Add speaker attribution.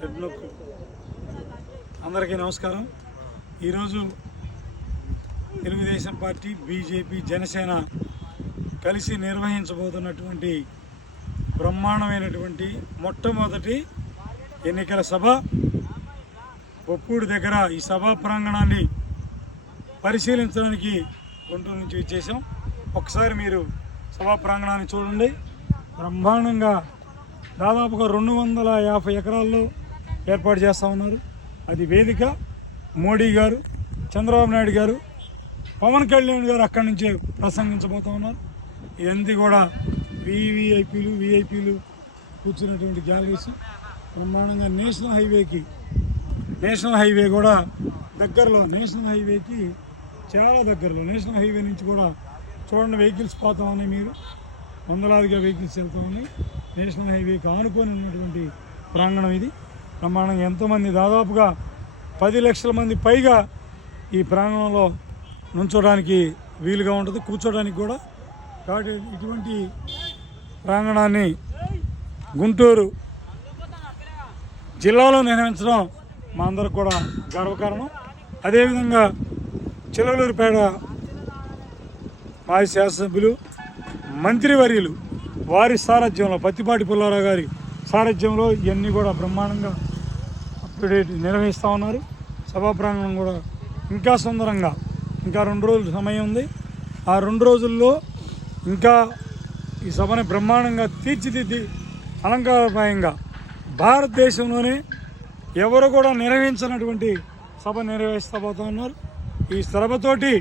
Speaker 1: Black అందరికీ నమస్కారం. ఈరోజు తెలుగుదేశం పార్టీ బీజేపీ జనసేన కలిసి నిర్వహించబోతున్నటువంటి బ్రహ్మాండమైనటువంటి మొట్టమొదటి ఎన్నికల సభ. ఒప్పూడి దగ్గర ఈ సభా ప్రాంగణాన్ని పరిశీలించడానికి గుంటూరు నుంచి వచ్చేసాం. ఒకసారి మీరు సభా ప్రాంగణాన్ని చూడండి. బ్రహ్మాండంగా దాదాపుగా రెండు వందల యాభై ఎకరాల్లో ఏర్పాటు చేస్తూ ఉన్నారు. అది వేదిక. మోడీ గారు చంద్రబాబు నాయుడు గారు పవన్ కళ్యాణ్ గారు అక్కడి నుంచే ప్రసంగించబోతూ ఉన్నారు. ఇదంతా కూడా వివిఐపీలు విఐపీలు కూర్చున్నటువంటి గ్యాలరీస్. బ్రహ్మాండంగా నేషనల్ హైవేకి నేషనల్ హైవే కూడా దగ్గరలో నేషనల్ హైవేకి చాలా దగ్గరలో నేషనల్ హైవే నుంచి కూడా చూడండి వెహికల్స్ పోతా ఉన్నాయి మీరు. వందలాదిగా వెహికల్స్ వెళ్తూ ఉన్నాయి. నేషనల్ హైవేకి ఆనుకొని ఉన్నటువంటి ప్రాంగణం ఇది. బ్రహ్మాండంగా ఎంతోమంది దాదాపుగా పది లక్షల మంది పైగా ఈ ప్రాంగణంలో నుంచోడానికి వీలుగా ఉంటుంది. కూర్చోడానికి కూడా కాబట్టి ఇటువంటి ప్రాంగణాన్ని గుంటూరు జిల్లాలో నిర్వహించడం మా అందరికి కూడా గర్వకారణం. అదేవిధంగా చిలవలూరుపేట మాజీ శాసనసభ్యులు మంత్రివర్యులు వారి సారథ్యంలో పత్తిపాటి పుల్లారావు గారి సారథ్యంలో ఇవన్నీ కూడా బ్రహ్మాండంగా నిర్వహిస్తూ ఉన్నారు. సభా ప్రాంగణం కూడా ఇంకా సుందరంగా ఇంకా రెండు రోజులు సమయం ఉంది. ఆ రెండు రోజుల్లో ఇంకా ఈ సభని బ్రహ్మాండంగా తీర్చిదిద్ది అలంకారప్రాయంగా భారతదేశంలోనే ఎవరు కూడా నిర్వహించినటువంటి సభ నిర్వహిస్తూ పోతా ఉన్నారు ఈ సభతోటి